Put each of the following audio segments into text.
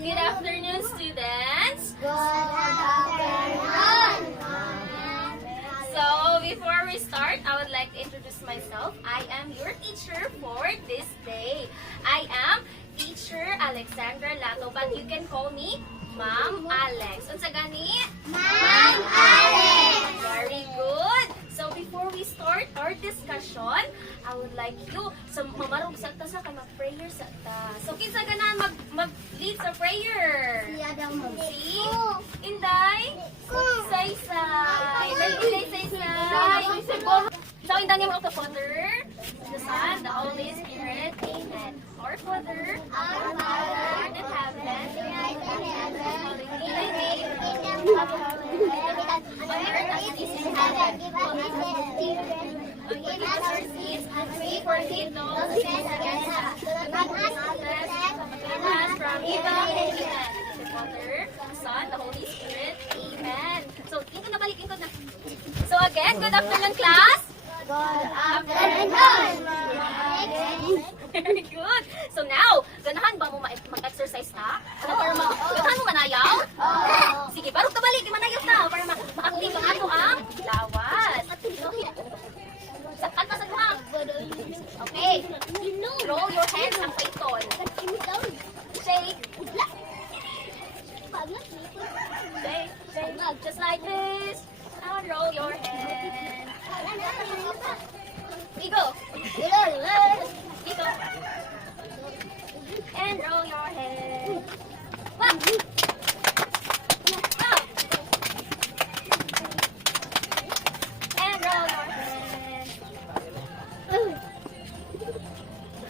Good afternoon, students. Good afternoon. So, before we start, I would like to introduce myself. I am your teacher for this day. I am Teacher Alexandra Lato, but you can call me Ma'am Alex. Unsa gani? Ma'am Alex. Very good. So, before we start our discussion, I would like you, so mamarog sa ta sa kay mag-prayer sa ta. So, kinsa ganahan mag-lead sa prayer? Siya daw mo. Si Inday? Saysay. Inday Saysay. So, in the name of the Father, the Son, the Holy Spirit. Amen. Our Father, Our Father, art in heaven, right in heaven, hallowed be thy name. kingdom come, On earth as it is in heaven. give us this day our daily bread. Forgive us our sins, as we forgive those who sin against us. Do not ask us to protect, Forgive us from evil. Amen. The Father, the Son, the Holy Spirit. Amen. So, ingkod na balik, ingkod na. So again, good afternoon, class. Good afternoon. Very good. So now, ganahan ba mo mag-exercise na? Para ganahan mo manayaw? Sige, barog ka balik, manayaw na para ma-active ang ato ang lawas. Saktan pa sa duhang. Okay. Roll your hands ang paiton. Shake. Shake. Just like this. Now roll your hands. Igo. Igo. And roll your head. Wow. Wow. And roll your head.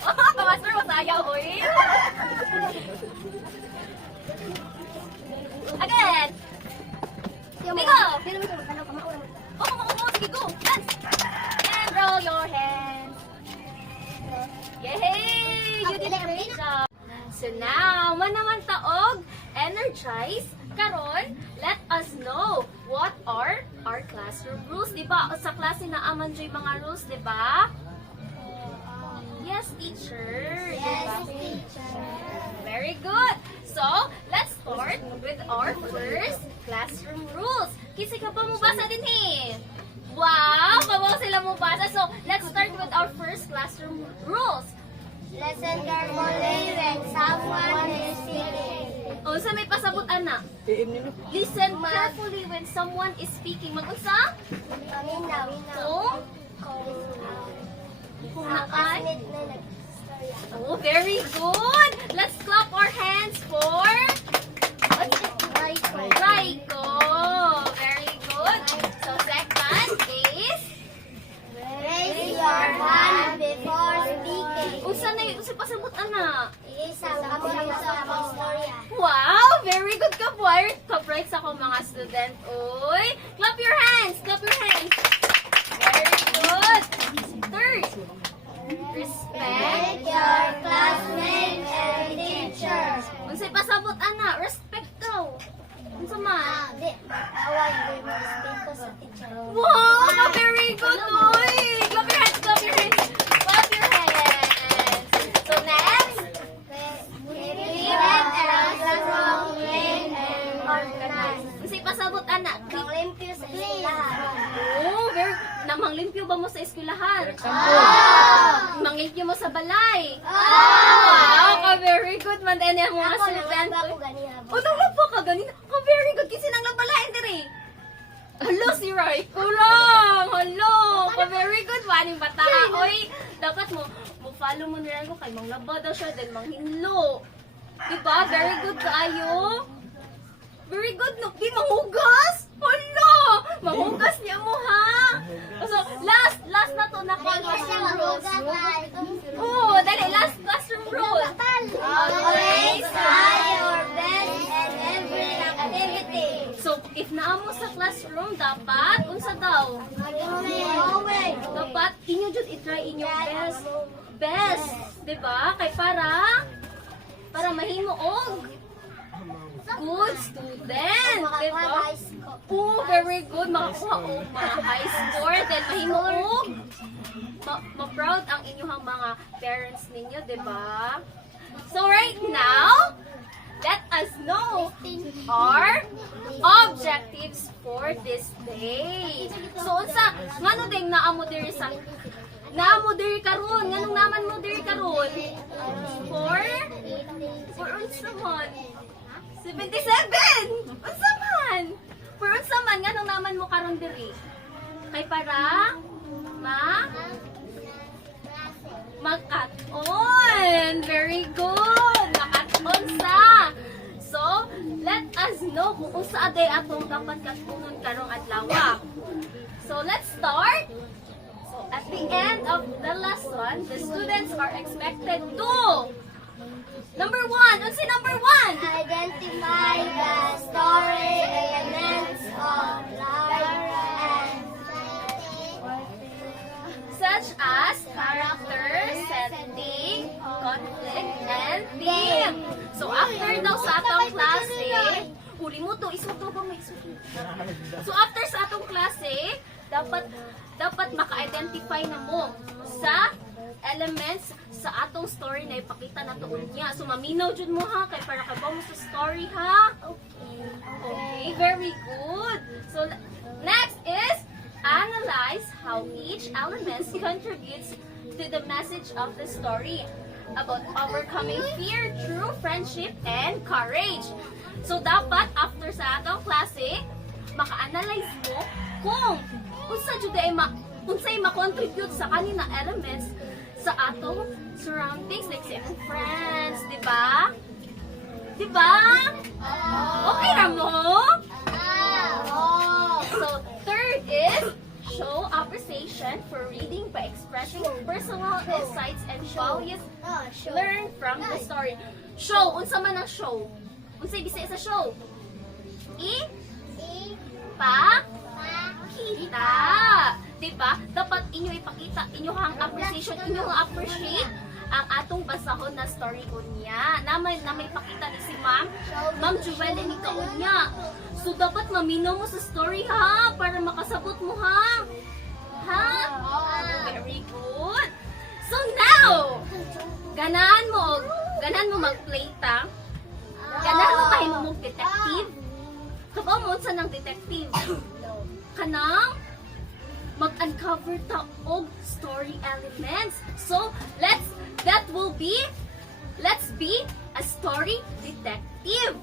Oh, Master, masayaw, hoy. Again. Bigo. Oh, sige, go. Dance. And roll your hands. Yay! You did a great job. So now, manaman taog, energize, karon, let us know what are our classroom rules. Diba? Sa klase na aman dyan mga rules, diba? Yes, teacher. Yes, Diba? teacher. Very good. So, let's start with our first classroom rules. Kasi ka pa mubasa din eh. Wow! Kabaw sila mubasa. So, let's start with our first classroom rules. Listen carefully when someone is speaking. O, sa may pasabot, anak. Listen carefully when someone is speaking. Mag-unsa? Paminaw. Kung nakay. Classmate na nag-storya. Oh, very good. Let's clap our hands for Raiko. Very good. So, second is Raise your hand before speaking. unsa na yun? Unsa pasabot, anak? Isang kami sa istorya. Wow! Very good ka, boy. Ka-bright sa ko mga student. Uy! Clap your hands! Clap your hands! Very good! Third, respect. Your classmates and teachers. Unsay pasabot, ana? Respect daw. Unsa man? Away, di mo respeto sa teacher. Wow! Very good, uy! Clap your hands! Clap your hands! Clap your hands! So next, Prevent errors from clean and organized. unsay pasabot, ana? Ang limpyo sa eskwelahan. Oh, very... Namanglimpyo ba mo sa eskwelahan? Manglimpyo mo sa balay? Wow, ka very good man din yung mga Ako student. naman ako ganyan. O, nang po ka ganito? Ka very good kasi nang nabalain diri. Hello, si Rai. Kulang! Hello! Ka very good. Waning bata. Oy, dapat mo follow mo nila ko kay manglaba daw siya then manghinlo. Diba? Very good kaayo. Very good. No, di manghugas. Hello! Manghugas niya mo ha. So, last na to na classroom rules. Oh, dali, last classroom rule. Always try your best in every activity. So, if naa mo sa classroom, dapat, unsa daw? Always. Dapat, inyo jud i-try inyong best. Best. Diba? Kay para mahimo og good student. Diba? Oh, very good. Makakuha og mga high score. Then, mahimo og ma-proud ang inyong mga parents ninyo, diba? So, right now, let us know our objectives for this day. So unsa ngano ding naamo diri sa naamo diri karon nganong naman mo diri karon? For unsa man? 77. Unsa man? For unsa man nganong naman mo karon diri? Kay para Makat-on! Very good! Makat-on sa! So, let us know kung unsa aday atong dapat katunon karong adlaw. So, let's start. So, at the end of the lesson, the students are expected to number 1. Unsa number 1? Identify the story elements of Lara and Such as character, setting, conflict, and theme. So, after daw sa atong klase, huli mo to, isuto ba may isuto? So, after sa atong klase, dapat maka-identify na mo sa elements sa atong story na ipakita na tuon niya. So, maminaw jud mo ha, kay para kabaw mo sa story ha. Okay, very good. So, next is analyze how each element contributes to the message of the story about overcoming fear through friendship and courage. So, dapat after sa atong klase, maka-analyze mo kung unsay ma-contribute sa kanina elements sa atong surroundings, like say, friends, di ba? Di ba? Okay na mo? So, third is show appreciation for reading by expressing personal insights and values learned from the story. Show, unsa man ang show? Unsay bisay sa show? Kita. Diba? Dapat inyo ipakita, inyo hang appreciation, inyo hang appreciate ang atong basahon na story unya. Na may pakita ni si Ma'am Joelle ni kaunya. So dapat maminaw mo sa story ha para makasabot mo ha. Ha? Very good. So now, ganahan mo mag-play ta. Ganahan mo tayo mo detective. Kabaw mo sa nang detective. Kanang mag-uncover ta og story elements. So, let's be a story detective.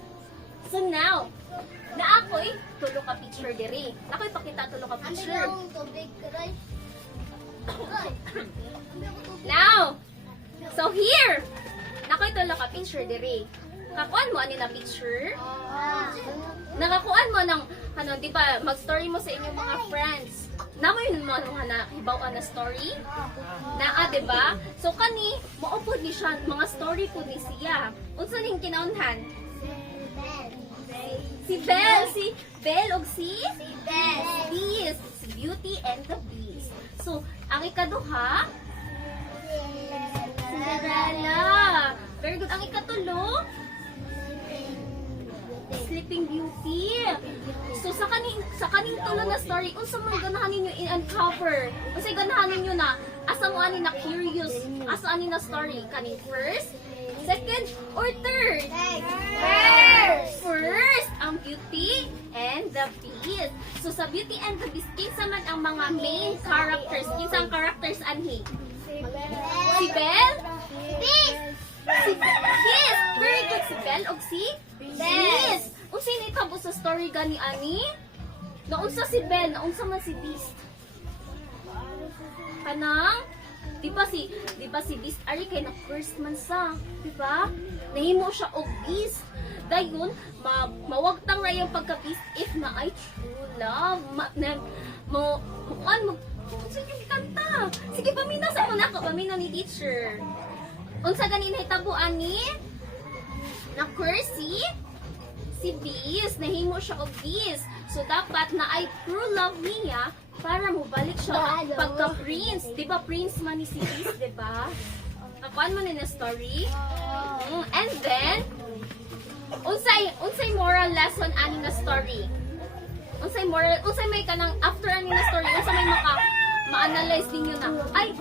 So now, na ako'y tulo ka picture diri. Ako'y pakita tulo ka picture. Now, so here, ako'y tulo ka picture diri. Kakuan mo ani na picture? Nakakuan mo ng di ba, mag-story mo sa inyong mga friends. Namoy mo na hibaw na story? Naa, di ba? So kani, maupod ni siya, mga story po ni siya. Unsa ning kinaunhan? Si Belle og si Beast. Si Beauty and the Beast. So, ang ikaduha, Cinderella. Very good. Ang ikatulo, Sleeping Beauty. So sa kaning tulo na story, unsa man ganahan ninyo i-uncover? Unsay ganahan ninyo na asa mo ani na curious, asa ani na story kaning first, second, or third? First, ang Beauty and the Beast. So sa Beauty and the Beast, kinsa man ang mga main characters? Kinsa ang characters anhi? Si Belle? Si Beast. Very good. Si Belle og si Beast. Unsa ni tabo sa story gani ani? Naunsa si Belle, naunsa man si Beast. Kanang di ba si Beast ari kay na first man sa, di ba? Nahimo siya og Beast. Dayon mawagtang na yung pagka-Beast if na ay true love. Sige kanta. Sige pamina sa una ko, pamina ni teacher. Unsa gani nahitabo ani? Na curse si Beast, nahimo siya og Beast. So dapat na ay true love niya para mo balik siya pagka-prince. Di ba prince man ni si Beast, di ba? Nakuan mo na story. And then, unsay moral lesson ani na story? Unsay may kanang after ani na story, unsay may ma-analyze ninyo na ay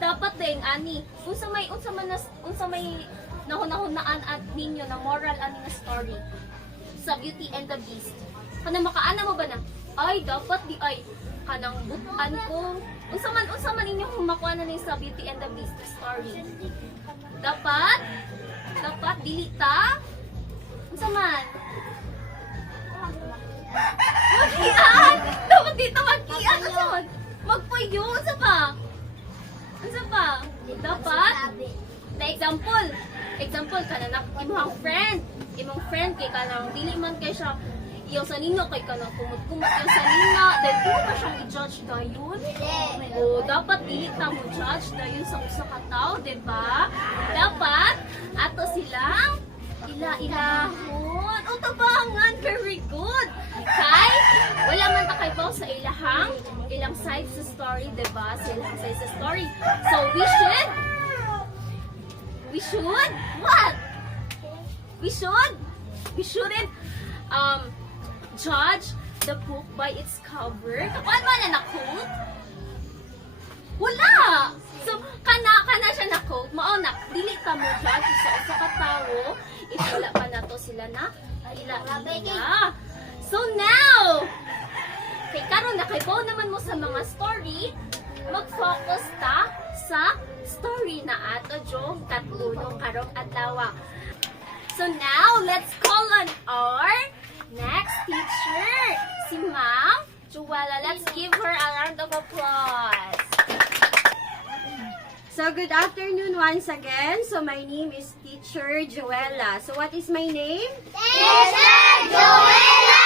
dapat daing ani unsa may nahunahunaan at ninyo na moral ani nga story sa Beauty and the Beast. Kana makaana mo ba na? Ay, dapat di ay kanang butan ko. Unsa man inyong makuha na ni sa Beauty and the Beast story. Dapat dili ta. Unsa man? Magkian! Dapat dito magkian! Unsa man? Magpayo! Unsa pa? Unsa pa? Dapat? Na example kanang imong friend kay kanang dili man kay siya iyo sa ninyo kay kanang kumot-kumot yung sa nina then di mo ba siyang i-judge dayon? O dapat dili ta mo judge dayon sa usa ka tawo, diba? Dapat ato silang ila-ilahon. O tabangan, very good. Kay wala man ta kay baw sa ilang side sa story, diba? Sa ilang side sa story. So we should what? We shouldn't judge the book by its cover. Kapan man na na-quote? Wala! So, kana siya na-quote, mao na, dili ta mo judge sa usa ka tawo if wala pa na to sila na ila. So now, kay karon na kay baw naman mo sa mga story, mag-focus ta sa story na ato jo katulong karong adlaw. So now, let's call on our next teacher, si Ma'am Joella. Let's give her a round of applause. So, good afternoon once again. So, my name is Teacher Joella. So, what is my name? Teacher Joella!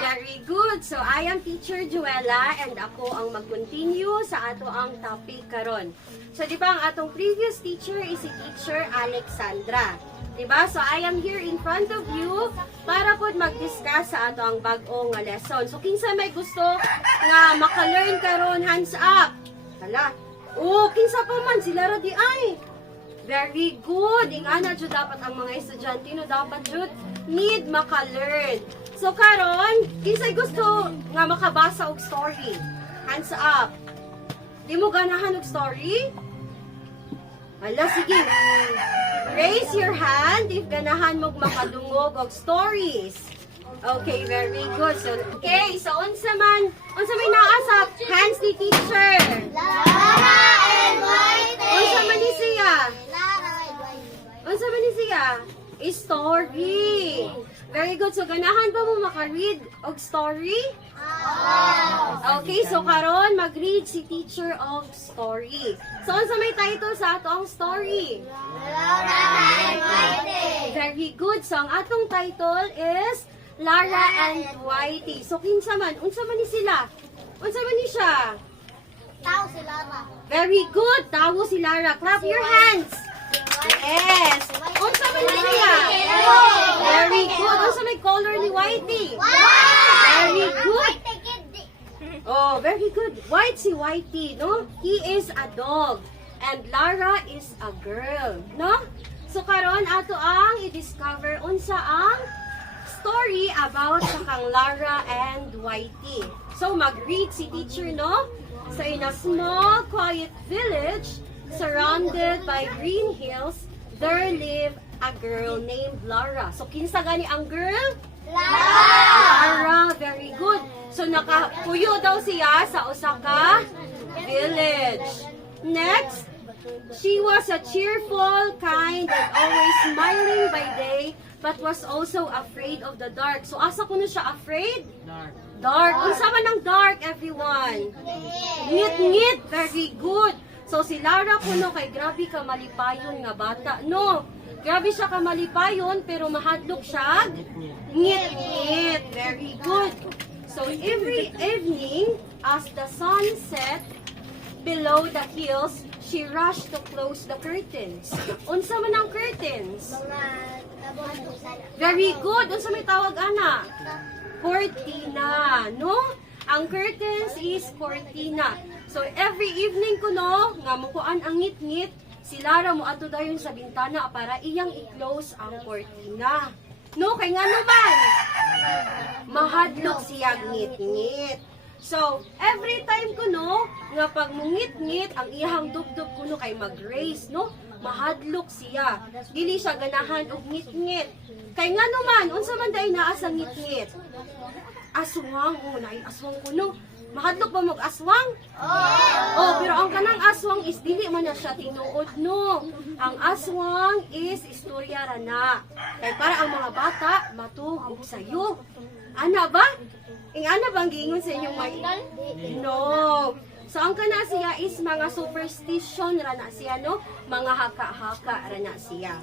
Very good. So, I am Teacher Joella and ako ang mag-continue sa ato ang topic karon. So, di ba ang atong previous teacher is si Teacher Alexandra. Diba? So, I am here in front of you para po mag-discuss sa ato ang bag-ong nga lesson. So, kinsa may gusto nga maka-learn karon, hands up. Hala. Oh, kinsa pa man, sila ra di ay. Very good. Ingana jud dapat ang mga estudyante no dapat jud need maka-learn. So, karon, kinsay gusto nga makabasa og story? Hands up. Di mo ganahan og story? Hala, sige. Raise your hand if ganahan mo makadungog og stories. Okay, very good. So, unsa may naasap? Hands ni teacher. Lara and Whitey! Unsa man ni siya? Lara and Whitey. Unsa man ni siya? Story. Very good. So, ganahan ba mo maka-read og story? Okay, so karon mag-read si teacher of story. So, unsa may title sa atong story? Lara and Whitey. Very good. So, ang atong title is Lara and Whitey. So, kinsa man? Unsa man ni sila? Unsa man ni siya? Tao si Lara. Very good. Tawo si Lara. Clap your hands. Yes. Unsa man ni siya? Very good. Unsa may color ni Whitey? Very good. Oh, very good. White si Whitey, no? He is a dog. And Lara is a girl, no? So, karon ato ang i-discover unsa ang story about sa kang Lara and Whitey. So, mag-read si teacher, no? So, in a small, quiet village surrounded by green hills, there lived a girl named Lara. So, kinsa gani ang girl? Lara, very good. So, nakapuyo daw siya sa Osaka village. Next, she was a cheerful, kind, and always smiling by day, but was also afraid of the dark. So, asa kuno siya afraid? Dark. Unsa man ang dark, everyone? Ngit-ngit. Very good. So, si Lara kuno kay grabe ka malipayon nga bata. No, grabe siya ka malipayon, pero mahadlok siya. Ngit-ngit. Very good. So, every evening, as the sun set below the hills, she rushed to close the curtains. Unsa man ang curtains? Very good. Unsa may tawag, ana? Cortina, no? Ang curtains is cortina. So, every evening ko, no, nga mukuan ang ngit-ngit, si Lara mo ato dayon sa bintana para iyang i-close ang cortina. No, kay nga naman, mahadlok siya ngit-ngit. So, every time ko, no, nga pag mungit-ngit, ang iyang dubdub ko, no, kay mag-race, no? mahadlok siya. Dili siya ganahan og ngit-ngit. Kay nga naman, unsa man day naa sa ngit-ngit? Aswang, naay aswang kuno. Mahadlok ba mag aswang? Oh, pero ang kanang aswang is dili man na siya tinuod no. Ang aswang is istorya ra na. Kay para ang mga bata matugog sayo. Ana ba? Ana bang giingon sa inyong may? No. So ang kana siya is mga superstition ra na siya no, mga haka-haka ra na siya.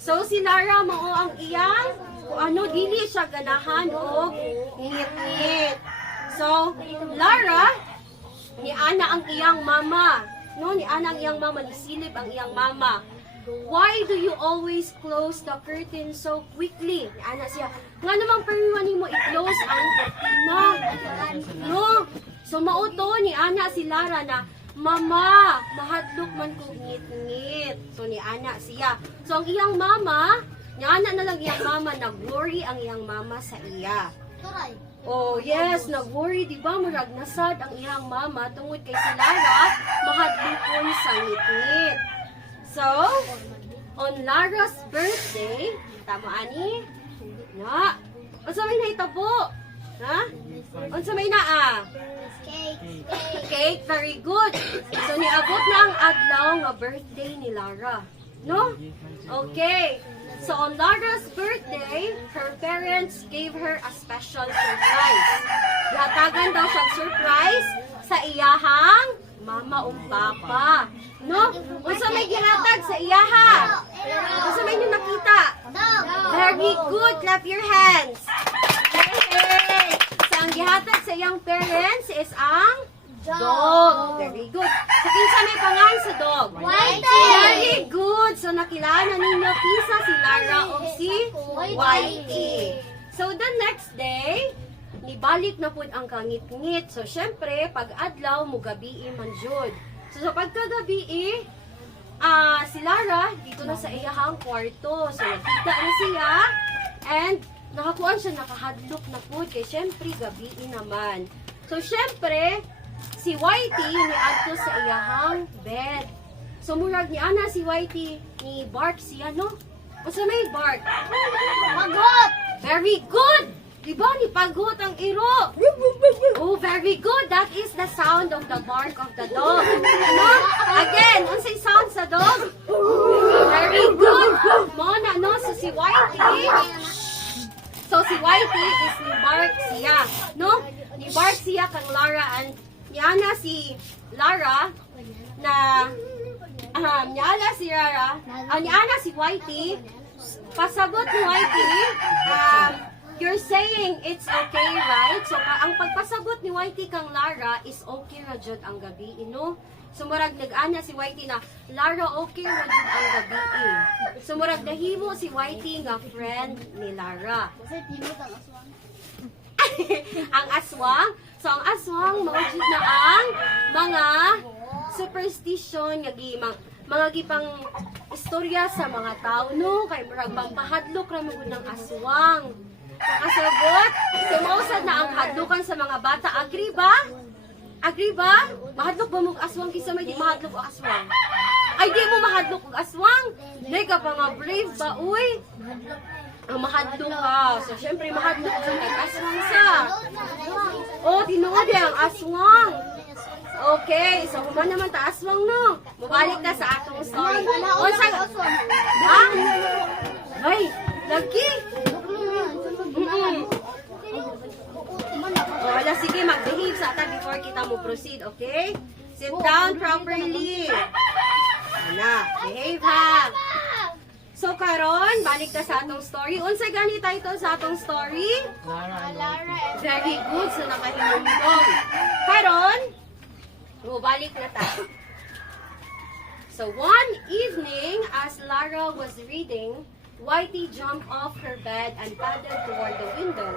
So si Lara mao ang iyang kung ano dili siya ganahan og ngit-ngit. So, Lara, ni Ana ang iyang mama. No, ni Ana ang iyang mama, nisilip ang iyang mama. Why do you always close the curtain so quickly? Ni Ana siya, nga namang permiwan mo i-close ang kurtina. No, so mauto ni Ana si Lara na, Mama, mahadlok man ko ngit-ngit. So ni Ana siya. So ang iyang mama, ni Ana na lang iyang mama, nag-worry ang iyang mama sa iya. Oh, yes, nag-worry, di ba? Murag nasad ang iyang mama tungod kay si Lara, mahadlokon sa ngit-ngit. So, on Lara's birthday, tama ani? Na, unsa may nahitabo? Ha? Unsa may naa? Cake, very good. So, niabot na ang adlaw nga birthday ni Lara. No? Okay. So on Lara's birthday, her parents gave her a special surprise. Gihatagan daw siyang surprise sa iyahang mama o papa. No? Unsa may gihatag sa iyaha? Unsa may nyo nakita? Very good. Clap your hands. Yay! So ang gihatag sa iyang parents is ang dog. Very good. So kinsa may pangalan sa dog? Whitey. Very good. So nakilala ninyo kisa si Lara o si Whitey. So the next day, nibalik na pud ang kangit-ngit. So syempre, pag adlaw mo gabi man jud. So sa pagkagabi si Lara dito na sa iyahang kwarto. So nakita na siya and nakakuan siya nakahadlok na pud kay syempre gabi naman. So syempre, si Whitey niadto sa iyahang bed. So murag ni ana si Whitey ni bark siya no. Unsa may bark? Magot! Very good. Diba ni pagot ang iro? Oh, very good. That is the sound of the bark of the dog. No? Again, unsay sound sa dog? Very good. Mo na no so si Whitey. So si Whitey is ni bark siya, no? Ni bark siya kang Lara and niana si Lara na niana si Lara, niana si Whitey. Pasabot ni Whitey, you're saying it's okay, right? So ang pagpasabot ni Whitey kang Lara is okay ra jud ang gabi, no? So murag nag-ana si Whitey na Lara okay ra jud ang gabi. So murag nahimo si Whitey nga friend ni Lara. Ang aswang. So ang aswang mao jud na ang mga superstition nga mga gipang istorya sa mga tao no kay murag pampahadlok ra magud ng aswang. Nakasabot, sumausad na ang hadlukan sa mga bata. Agree ba? Agree ba? Mahadlok ba mong aswang kisa may di mahadlok ang aswang? Ay di mo mahadlok ang aswang? Di ka pa nga brave ba uy? Ang mahadlok ka. So syempre mahadlok sa aswang sa. Oh, tinuod ang aswang. Okay, so human naman ta aswang no. Mubalik na sa atong story. Unsa? Ha? Ay, lagi. Oh, wala, sige, mag-behave sa ata before kita mo proceed, okay? Sit down properly. Wala, behave ha. So karon, balik na sa atong story. Unsay gani title sa atong story? Very good, so nakahimundong. Karon, balik na ta. So one evening, as Lara was reading, Whitey jumped off her bed and paddled toward the window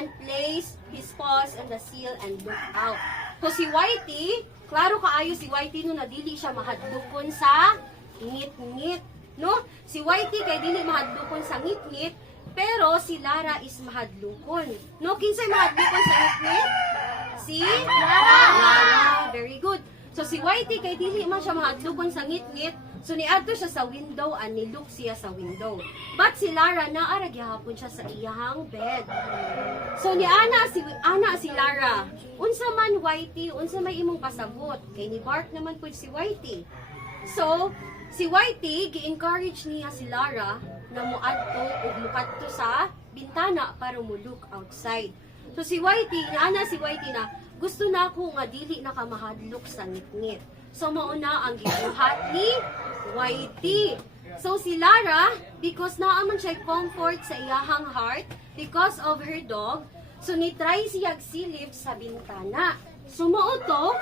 and placed his paws on the sill and looked out. So si Whitey, klaro kaayo si Whitey no na dili siya mahadlokon sa ngit-ngit, no? Si Whitey kay dili mahadlokon sa ngit-ngit, pero si Lara is mahadlokon. No, kinsay mahadlokon sa ngit-ngit? Si Lara. Very good. So si Whitey kay dili man siya mahadlokon sa ngit-ngit, So niadto siya sa window and nilook siya sa window. But si Lara naara gyapon siya sa iyang bed. So ni ana si Lara, unsa man Whitey, unsa may imong pasabot? Kay ni Bart naman pud si Whitey. So si Whitey gi-encourage niya si Lara na moadto ug mukadto sa bintana para mo look outside. So si Whitey, si Whitey na gusto na ako nga dili na ka mahadlok sa ngit-ngit. So mauna ang gibuhat ni Whitey. So si Lara, because naaman siya comfort sa iyahang heart because of her dog, so ni try siya silip sa bintana. So mao to,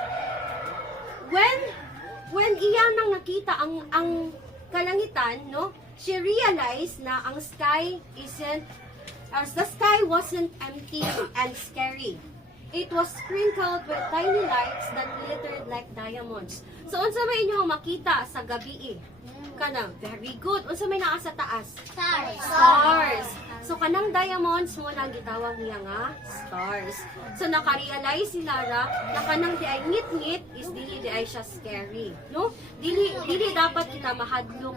when iya nang nakita ang kalangitan, no, she realized na ang sky the sky wasn't empty and scary. It was sprinkled with tiny lights that glittered like diamonds. So, unsa may inyong makita sa gabi Kanang, very good. Unsa may naa sa taas? Stars. So, kanang diamonds mo nang gitawag niya nga stars. So, nakarealize si Lara na kanang di ay ngit-ngit is dili di ay siya scary. No? Dili dapat kita mahadlok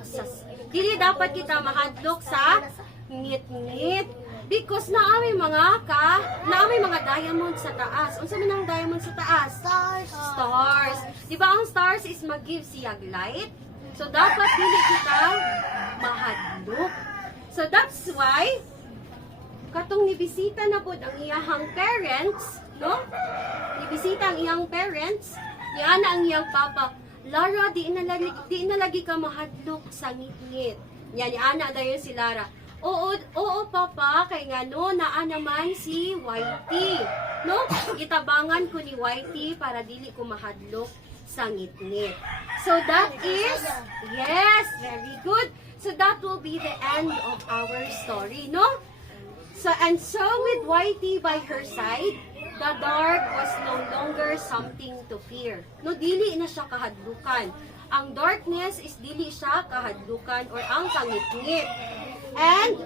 sa ngit-ngit. Because naamay mga diamond sa taas. Unsa man ang diamond sa taas? Stars. Di ba ang stars is mag-give siyag light? So dapat dili kita mahadlok. So that's why katong nibisita na pud ang iyahang parents, no? Nibisita ang iyang parents, yan ang iyang papa. Lara, di na lagi ka mahadlok sa ngit-ngit. Yan, ana dayon si Lara. Oo, papa, kay nga no, naa naman si Whitey. No? Gitabangan ko ni Whitey para dili ko mahadlok sa ngit-ngit. So that is, yes, very good. So that will be the end of our story, no? So with Whitey by her side, the dark was no longer something to fear. No, dili na siya kahadlukan. Ang darkness is dili siya kahadlukan or ang kangit-ngit. And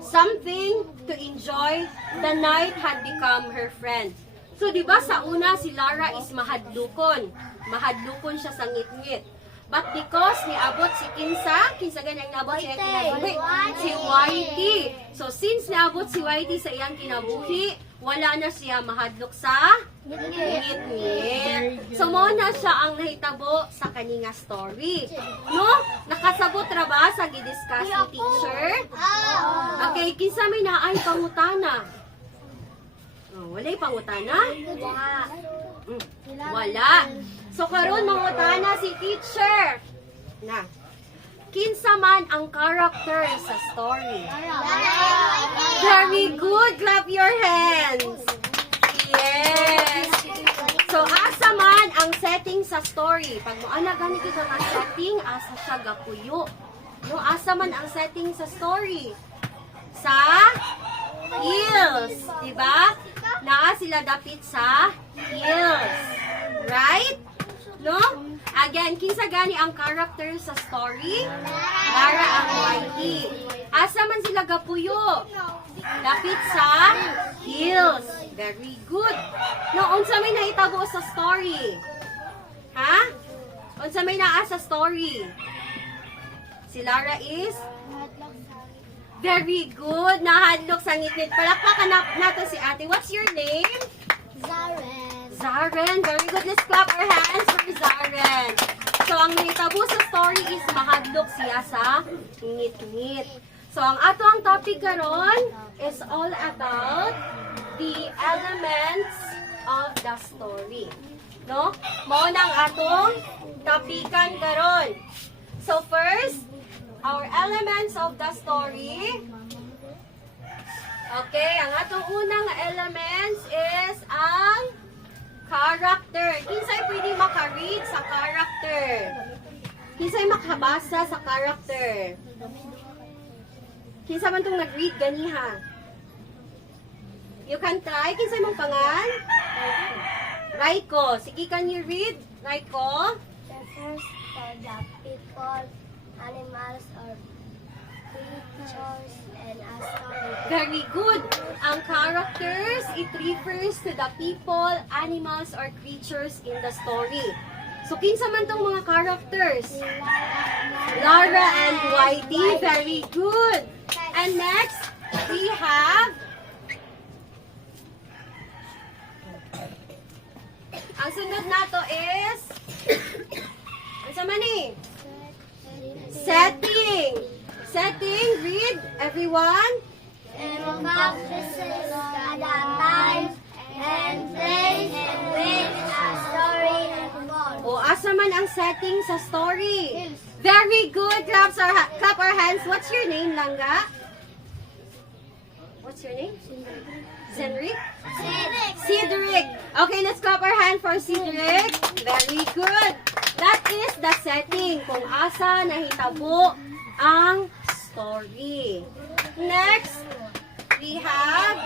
something to enjoy, the night had become her friend. So, di ba sa una si Lara is mahadlukon. Mahadlukon siya sa ngit-ngit. But because niabot si kinsa ganyang naabot siya kinabuhi? Si Whitey. So, since niabot si Whitey sa iyang kinabuhi, wala na siya mahadlok sa ngit-ngit. So, mo na siya ang nahitabo sa kaninga story. No? Nakasabot ra ba sa gidiscuss ni teacher? Okay, kinsa may naay pangutana? Walay pangutana? Wala. So, karon mangutana si teacher. Na. Kinsa man ang character sa story? Very good. Clap your hands. Yes. So, asa man ang setting sa story? Pag mo ana ganito ka nga setting, asa siya gapuyo. No, asa man ang setting sa story? Sa hills, di ba? Naa sila dapit sa hills. Right? No? Again, kinsa gani ang character sa story? Lara ang Whitey. Asa man sila gapuyo? Dapit sa hills. Very good. No, unsa may nahitabo sa story? Ha? Unsa may naa sa story? Si Lara is very good. Nahadlok sa ngit-ngit. Palakpakan nato si ate. What's your name? Zaren. Very good. Let's clap our hands for Zaren. So, ang nahitabo sa story is mahadlok siya sa ngit-ngit. So, ang ato ang topic karon is all about the elements of the story. No? Mao nang atong topikan karon. So, first, our elements of the story. Okay, ang atong unang elements is ang character. Kinsay pwede maka-read sa character? Kinsay makabasa sa character? Kinsa man tong nag-read ganiha? You can try. Kinsay mong pangan? Raiko. Sige, can you read? Raiko? The first are the people, animals, or creatures, and a story. Very good. Ang characters, it refers to the people, animals, or creatures in the story. So, kinsa man tong mga characters? Lara and Whitey. Very good. And next, we have... Ang sunod nato is... Ano sa mani? Setting. Setting. Read, everyone. And practices at that time, and place and make a story and God. O, asa man ang setting sa story? Very good. Clap our hands. What's your name, Langga? What's your name? Zenric? Cedric. Okay, let's clap our hand for Cedric. Very good. That is the setting. Kung asa nahitabo ang story. Next, we have...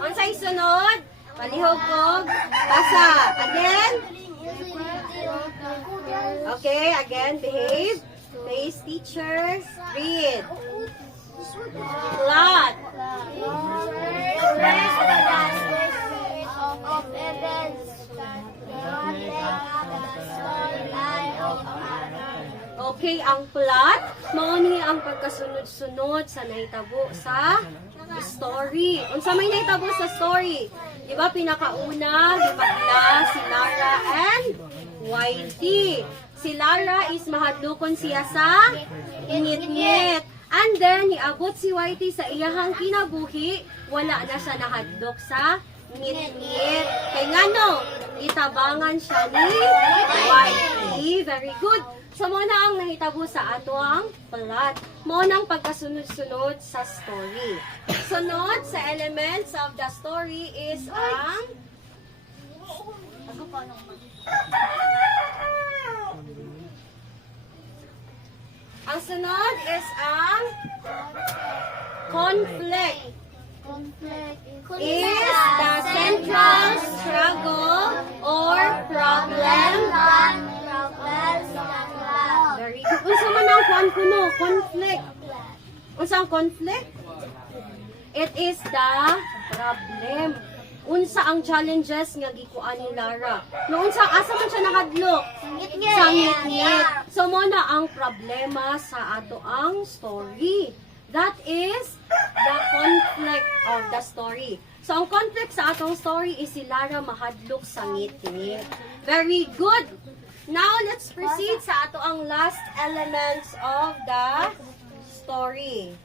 Unsay sunod? Palihog ko. Basa. Again. Okay, again, behave. Face teacher. Read. Plot. Of events that the storyline of Okay, ang plot, mao ni ang pagkasunod-sunod sa nahitabo sa story. Unsa may nahitabo sa story? Di ba pinakauna, gipakita si Lara and Whitey. Si Lara is mahadlokon siya sa ingit-ngit. And then, niabot si Whitey sa iyahang kinabuhi, wala na siya nahadlok sa ngit-ngit. Kay ngano, itabangan siya ni Whitey. Very good. So, muna ang nahitabo sa ato ang plot. Muna ang pagkasunod-sunod sa story. Sunod sa elements of the story is ang... Ang sunod is ang conflict. Is the central struggle or problem. Very good. Unsa man ang kuno? Conflict. Unsa ang conflict? It is the problem. Unsa ang challenges nga gikuan ni Lara? No unsa asa man siya nakadlok? Sa ngit-ngit. So mo na ang problema sa ato ang story. That is the conflict of the story. So, ang conflict sa atong story is si Lara mahadlok sa ngit-ngit. Very good! Now, let's proceed sa ato ang last elements of the story.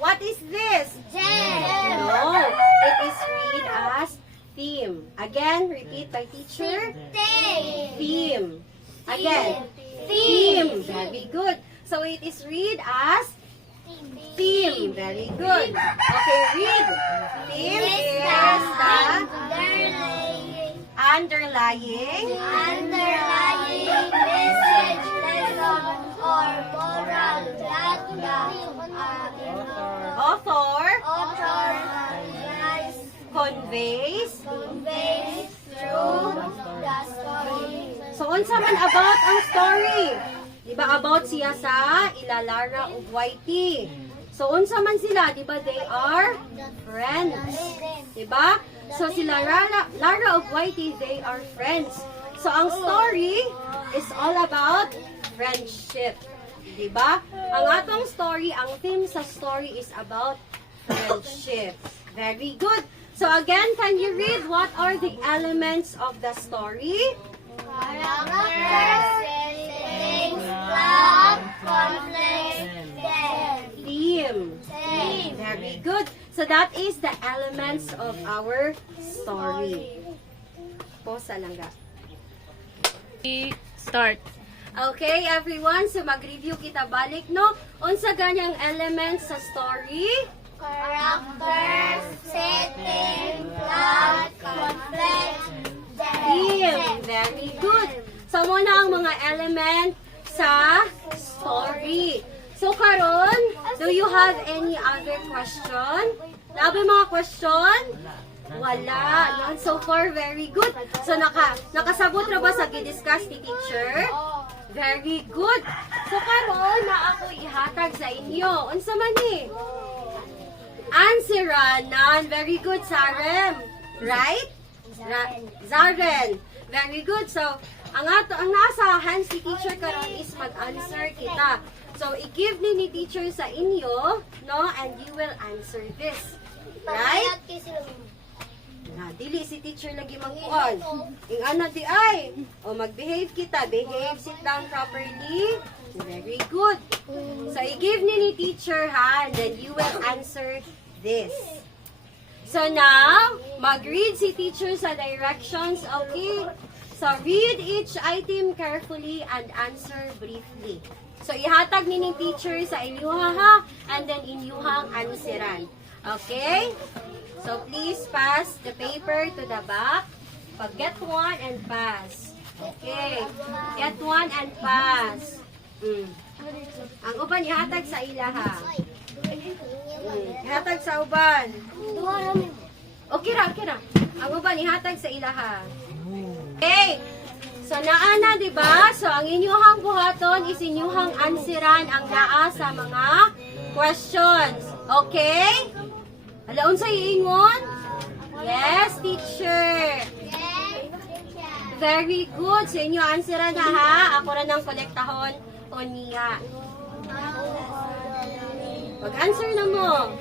What is this? No, it is read as theme. Again, repeat by teacher. Theme. Again. Theme. Very good. So it is read as theme. Very good. Okay, read. Theme is the underlying message, lesson, or moral that the author author conveys through the story. So, unsa man about ang story? Diba about siya sa Lara ug Whitey. So, unsa man sila? Diba they are friends? Diba? So, sila Lara ug Whitey, they are friends. So, ang story is all about friendship. Diba? Ang atong story, ang theme sa story is about friendship. Very good. So, again, can you read what are the elements of the story? Characters, settings, plot, conflict, Theme. Very good. So that is the elements of our story. Posa lang ga. Start. Okay, everyone. So mag-review kita balik, no? Unsa ganyang elements sa story? characters, setting, plot, conflict, Theme. Very good. So muna ang mga element sa story. So karon, do you have any other question? Labi mga question? Wala. Not so far, very good. So nakasabot na ba sa gidiscuss ni teacher? Very good. So karon na ako ihatag sa inyo. Unsa man ni? Answeranan. Very good, Sarem. Right? Zaren. Very good. So, ang nasa hands ni teacher karon is mag-answer kita. So, i-give ni teacher sa inyo, no? And you will answer this. Right? Na, dili si teacher lagi magkuon. Ing ana di ay. O mag-behave kita. Behave, sit down properly. Very good. So, i-give ni teacher ha, and then you will answer this. So now, mag-read si teacher sa directions, okay? So, read each item carefully and answer briefly. So, ihatag ni teacher sa inyuha ha, and then inyuhang answeran. Okay? So, please pass the paper to the back. Get one and pass. Okay. Get one and pass. Ang uban ihatag sa ila ha. Ihatag sa uban. Okay ra, okay ra. Ang uban ihatag sa ila ha. Okay. So naana, di ba? So ang inyuhang buhaton is inyuhang answeran ang naa sa mga questions. Okay? Alaon sa iingon? Yes, teacher. Very good. So inyo answeran na ha. Ako ra nang kolektahon o niya. Mag-answer na mo.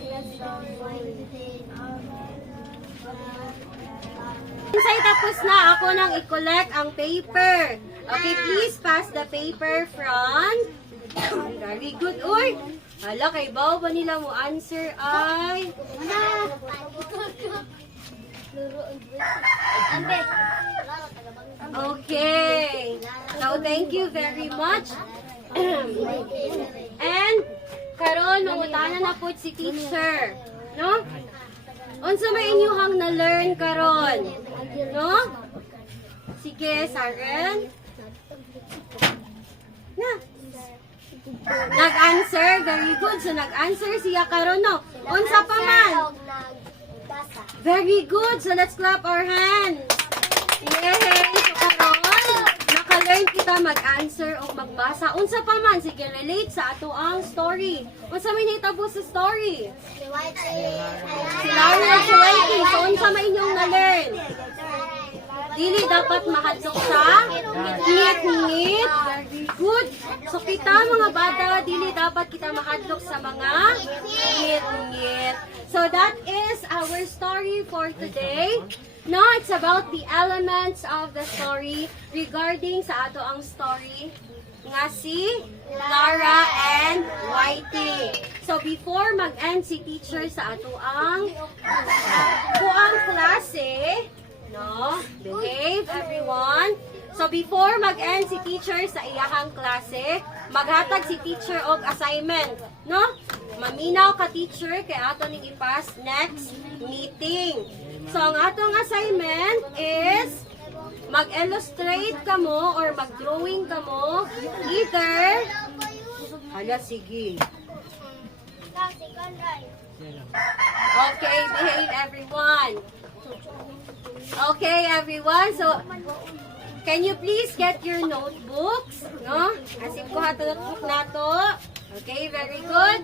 Say tapos na, ako nang i-collect ang paper. Okay, please pass the paper front. Very good. Uy, hala, kay Bao ba nila mo answer ay? Okay. So, thank you very much. And, karon mangutana na po si teacher. No? Unsa may inyuhang na-learn karon? No? Sige, Saren. Na. Nag-answer. Very good. So, nag-answer siya karon, no? Unsa pa man? Very good. So, let's clap our hands. Yay! So, karon, naka-learn kita mag-answer o magbasa. Unsa pa man? Sige, relate sa ato ang story. Unsa may nahitabo sa story? Si Lara at si Whitey. So, unsa may inyong na-learn? Dili dapat mahadlok sa ngit-ngit. Very good. So, kita mga bata, dili dapat kita mahadlok sa mga ngit-ngit. So, that is our story for today. No, it's about the elements of the story regarding sa ato ang story nga si Lara and Whitey. So, before mag-end si teacher sa ato ang klase, no, behave everyone. So, before mag-end si teacher sa iyahang klase, maghatag si teacher og assignment, no? Maminaw ka teacher kay ato ning ipas next meeting. So, ang atong assignment is mag-illustrate ka mo or mag-drawing ka mo either hala, sige. Okay, behave everyone. Okay, everyone. So, can you please get your notebooks? No? Asip ko hato notebook na to. Okay, very good.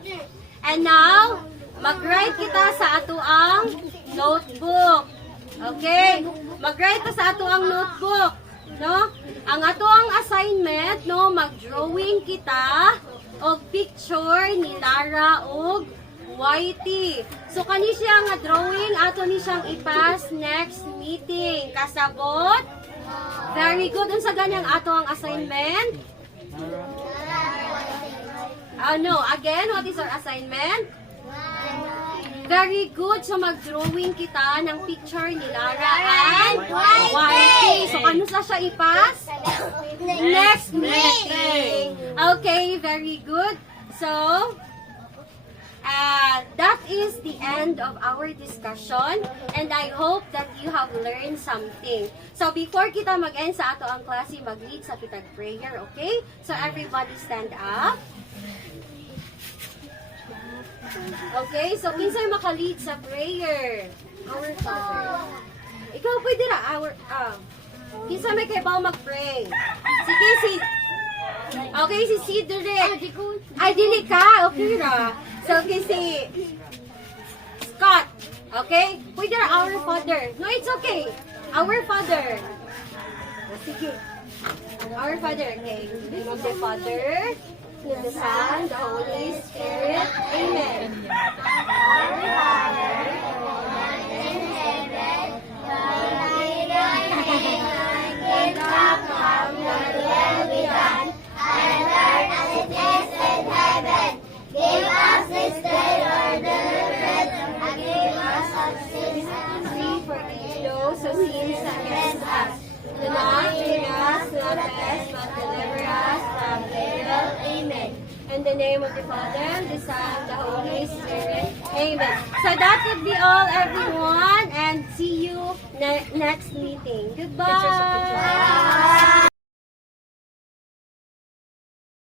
And now, mag-write kita sa ato ang notebook. Okay? Mag-write ka sa ato ang notebook. No? Ang ato ang assignment, no, mag-drawing kita og picture ni Lara og Whitey. So, kani siya nga drawing, ato ni siyang ipas next meeting. Kasabot? Very good. Unsa ganyang ato ang assignment? No, again, what is our assignment? Very good. So, mag-drawing kita ng picture ni Lara and Whitey. So, ano sa siya ipas? Next meeting. Okay, very good. So, that is the end of our discussion, and I hope that you have learned something. So, before kita mag-end sa ato ang klase, mag-lead sa kitag prayer, okay? So, everybody stand up. Okay, so kinsay maka-lead sa prayer? Our Father. Ikaw pwede ra, kinsay may kay ba mag-pray? Sige, Okay, si Cedric. Ay, dili ka. Okay ra. So, okay, si Scott. Okay? Pwede ra, our Father. No, it's okay. Our Father. Sige. Our Father. Okay. In the name of the Father, the Son, the Holy Spirit. Amen. Give us this day our daily bread, and forgive us our sins, Forgive those who sin against us. Do not bring us to a test, but deliver us from evil. Amen. In the name of the Father, the Son, the Holy Spirit. Amen. So that would be all, everyone, and see you next meeting. Goodbye.